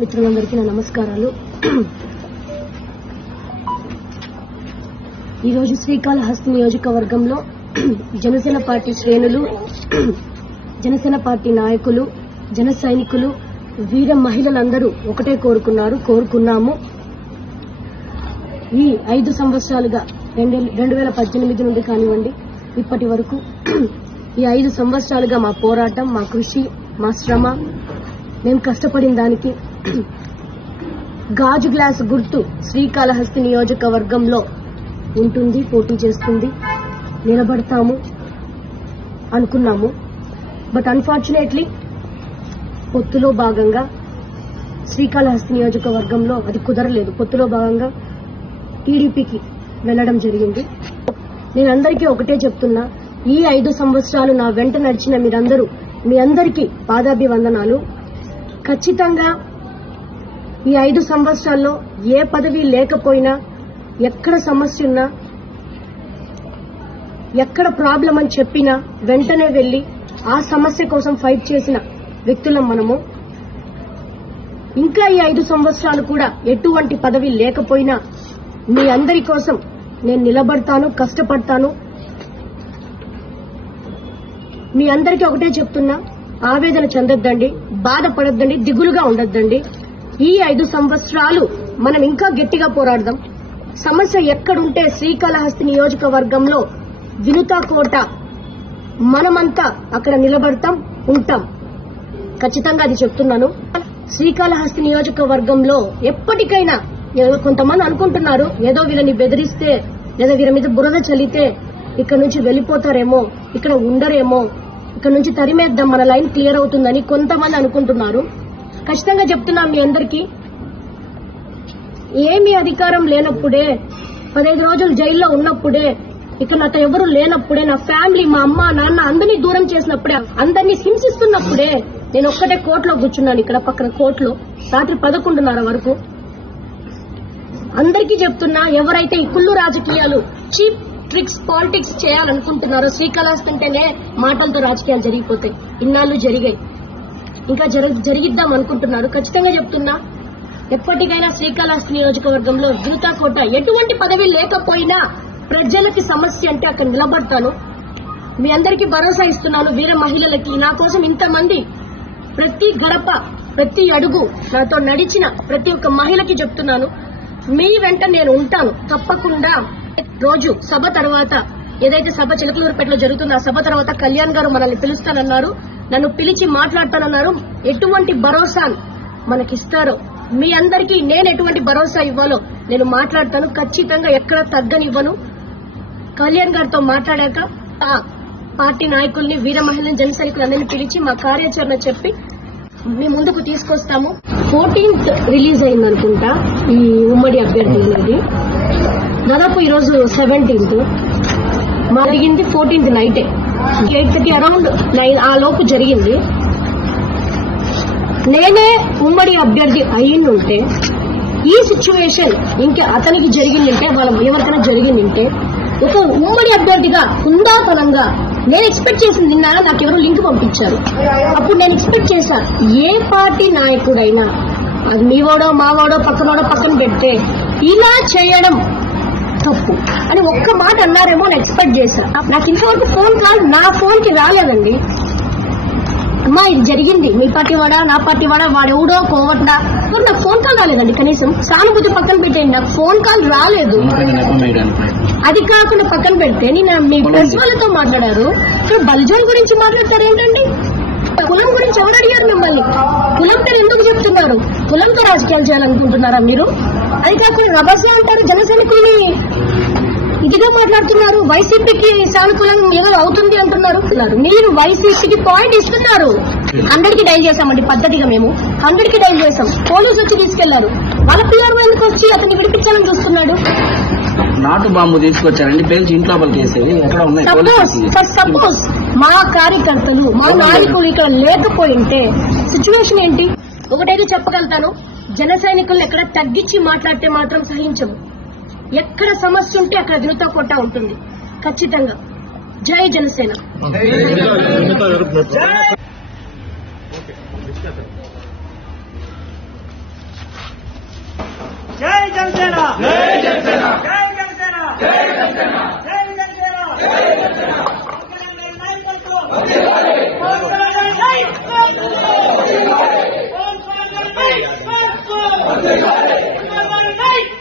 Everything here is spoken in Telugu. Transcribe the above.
మిత్రులందరికీ నా నమస్కారాలు ఈరోజు శ్రీకాళహస్తి నియోజకవర్గంలో జనసేన పార్టీ శ్రేణులు జనసేన పార్టీ నాయకులు జన సైనికులు వీర మహిళలందరూ ఒకటే కోరుకున్నారు కోరుకున్నాము ఈ ఐదు సంవత్సరాలుగా రెండు రెండు వేల పద్దెనిమిది నుండి కానివ్వండి ఇప్పటి వరకు ఈ ఐదు సంవత్సరాలుగా మా పోరాటం మా కృషి మా శ్రమ మేము కష్టపడిన దానికి గాజు గ్లాస్ గుర్తు శ్రీకాళహస్తి నియోజకవర్గంలో ఉంటుంది పోటీ చేస్తుంది నిలబడతాము అనుకున్నాము బట్ అన్ఫార్చునేట్లీ పొత్తులో భాగంగా శ్రీకాళహస్తి నియోజకవర్గంలో అది కుదరలేదు పొత్తులో భాగంగా టీడీపీకి వెళ్లడం జరిగింది నేనందరికీ ఒకటే చెప్తున్నా ఈ ఐదు సంవత్సరాలు నా వెంట నడిచిన మీరందరూ మీ అందరికీ పాదాభివందనాలు ఖచ్చితంగా ఈ ఐదు సంవత్సరాల్లో ఏ పదవి లేకపోయినా ఎక్కడ సమస్య ఉన్నా ఎక్కడ ప్రాబ్లం అని చెప్పినా వెంటనే వెళ్లి ఆ సమస్య కోసం ఫైట్ చేసిన వ్యక్తులం మనము ఇంకా ఈ ఐదు సంవత్సరాలు కూడా ఎటువంటి పదవి లేకపోయినా మీ అందరి కోసం నేను నిలబడతాను కష్టపడతాను మీ అందరికీ ఒకటే చెప్తున్నా ఆవేదన చెందొద్దండి బాధపడొద్దండి దిగులుగా ఉండొద్దండి ఈ ఐదు సంవత్సరాలు మనం ఇంకా గట్టిగా పోరాడదాం సమస్య ఎక్కడుంటే శ్రీకాళహస్తి నియోజకవర్గంలో వినుతా కోట మనమంతా అక్కడ నిలబడతాం ఉంటాం ఖచ్చితంగా అది చెప్తున్నాను శ్రీకాళహస్తి నియోజకవర్గంలో ఎప్పటికైనా కొంతమంది అనుకుంటున్నారు ఏదో వీళ్ళని బెదిరిస్తే లేదా వీరి మీద బురద చలితే ఇక్కడ నుంచి వెళ్ళిపోతారేమో ఇక్కడ ఉండరేమో ఇక్కడ నుంచి తరిమేద్దాం మన లైన్ క్లియర్ అవుతుందని కొంతమంది అనుకుంటున్నారు ఖచ్చితంగా చెప్తున్నాం మీ అందరికీ ఏమీ అధికారం లేనప్పుడే పదహైదు రోజులు జైల్లో ఉన్నప్పుడే ఇక నాతో ఎవరు లేనప్పుడే నా ఫ్యామిలీ మా అమ్మ నాన్న అందరినీ దూరం చేసినప్పుడే అందరినీ హింసిస్తున్నప్పుడే నేను ఒక్కటే కోర్టులో కూర్చున్నాను ఇక్కడ పక్కన కోర్టులో రాత్రి పదకొండున్నర వరకు అందరికీ చెప్తున్నా ఎవరైతే ఈ కుళ్ళు రాజకీయాలు చీప్ ట్రిక్స్ పాలిటిక్స్ చేయాలనుకుంటున్నారో శ్రీకాళహస్తి అంటేనే మాటలతో రాజకీయాలు జరిగిపోతాయి ఇన్నాళ్ళు జరిగాయి ఇంకా జరిగిద్దాం అనుకుంటున్నారు ఖచ్చితంగా చెప్తున్నా ఎప్పటికైనా శ్రీకాళహస్తి నియోజకవర్గంలో జీతాకోట ఎటువంటి పదవి లేకపోయినా ప్రజలకి సమస్య అంటే అక్కడ నిలబడతాను మీ అందరికీ భరోసా ఇస్తున్నాను వీర మహిళలకి నా కోసం ఇంతమంది ప్రతి గడప ప్రతి అడుగు నాతో నడిచిన ప్రతి ఒక్క మహిళకి చెప్తున్నాను మీ వెంట నేను ఉంటాను తప్పకుండా రోజు సభ తర్వాత ఏదైతే సభ చిలకలూరుపేటలో జరుగుతుందో ఆ సభ తర్వాత కళ్యాణ్ గారు మనల్ని పిలుస్తానన్నారు నన్ను పిలిచి మాట్లాడతానన్నారు ఎటువంటి భరోసా మనకిస్తారో మీ అందరికీ నేను ఎటువంటి భరోసా ఇవ్వాలో నేను మాట్లాడతాను ఖచ్చితంగా ఎక్కడ తగ్గనివ్వను కళ్యాణ్ గారితో మాట్లాడాక పార్టీ నాయకుల్ని వీర మహిళ జన పిలిచి మా కార్యాచరణ చెప్పి మీ ముందుకు తీసుకొస్తాము ఫోర్టీన్త్ రిలీజ్ అయింది అనుకుంటా ఈ ఉమ్మడి అభ్యర్థి అనేది దాదాపు ఈరోజు సెవెంటీన్త్ జరిగింది ఫోర్టీన్త్ నైటే ఎయిట్ థర్టీ అరౌండ్ నైన్ ఆ లోపు జరిగింది నేనే ఉమ్మడి అభ్యర్థి అయిందంటే ఈ సిచ్యువేషన్ ఇంకా అతనికి జరిగిందంటే వాళ్ళ ఎవరికైనా జరిగిందంటే ఒక ఉమ్మడి అభ్యర్థిగా కుందాతనంగా నేను ఎక్స్పెక్ట్ చేసింది నిన్న నాకు ఎవరు లింక్ పంపించారు అప్పుడు నేను ఎక్స్పెక్ట్ చేశా ఏ పార్టీ నాయకుడైనా అది మీవాడో మావాడో పక్కనోడో పక్కన పెడితే ఇలా చేయడం తప్పు అని ఒక్క మాట అన్నారేమో అని ఎక్స్పెక్ట్ చేశాను నాకు ఇంతవరకు ఫోన్ కాల్ నా ఫోన్కి రాలేదండి అమ్మా ఇది జరిగింది మీ పార్టీ వాడా నా పార్టీ వాడా ఎవడో పోవట్డా ఇప్పుడు నాకు ఫోన్ కాల్ రాలేదండి కనీసం సానుభూతి పక్కన పెట్టేయండి నాకు ఫోన్ కాల్ రాలేదు అది కాకుండా పక్కన పెడితే నేను మీ ప్రెస్ వాళ్ళతో మాట్లాడారు ఇప్పుడు బల్జోన్ గురించి మాట్లాడతారు ఏంటండి కులం గురించి ఎవరు అడిగారు మిమ్మల్ని కులం పేరు ఎందుకు ఇప్పుడు కులంతో రాజకీయాలు చేయాలనుకుంటున్నారా మీరు అది కాకుండా రభస అంటారు జనసైనికుల్ని ఇదిగా మాట్లాడుతున్నారు వైసీపీకి సానుకూలం ఏదో అవుతుంది అంటున్నారు మీరు వైసీపీకి పాయింట్ ఇస్తున్నారు అందరికి డైల్ చేశామండి పద్ధతిగా మేము కి డైల్ చేశాం పోలీసు వచ్చి తీసుకెళ్లారు వాళ్ళ పిల్లలు ఎందుకు వచ్చి అతన్ని విడిపించాలని చూస్తున్నాడు నాటు బాంబు తీసుకొచ్చారండి పేల్చి ఇంట్లో సపోజ్ మా కార్యకర్తలు మా నాయకులు ఇక్కడ లేకపోయింటే సిచ్యువేషన్ ఏంటి ఒకటైతే చెప్పగలుగుతాను జన సైనికులను ఎక్కడ తగ్గించి మాట్లాడితే మాత్రం సహించము ఎక్కడ సమస్య ఉంటే అక్కడ వినుత కొట్ట ఉంటుంది ఖచ్చితంగా జై జనసేన జై జనసేన ない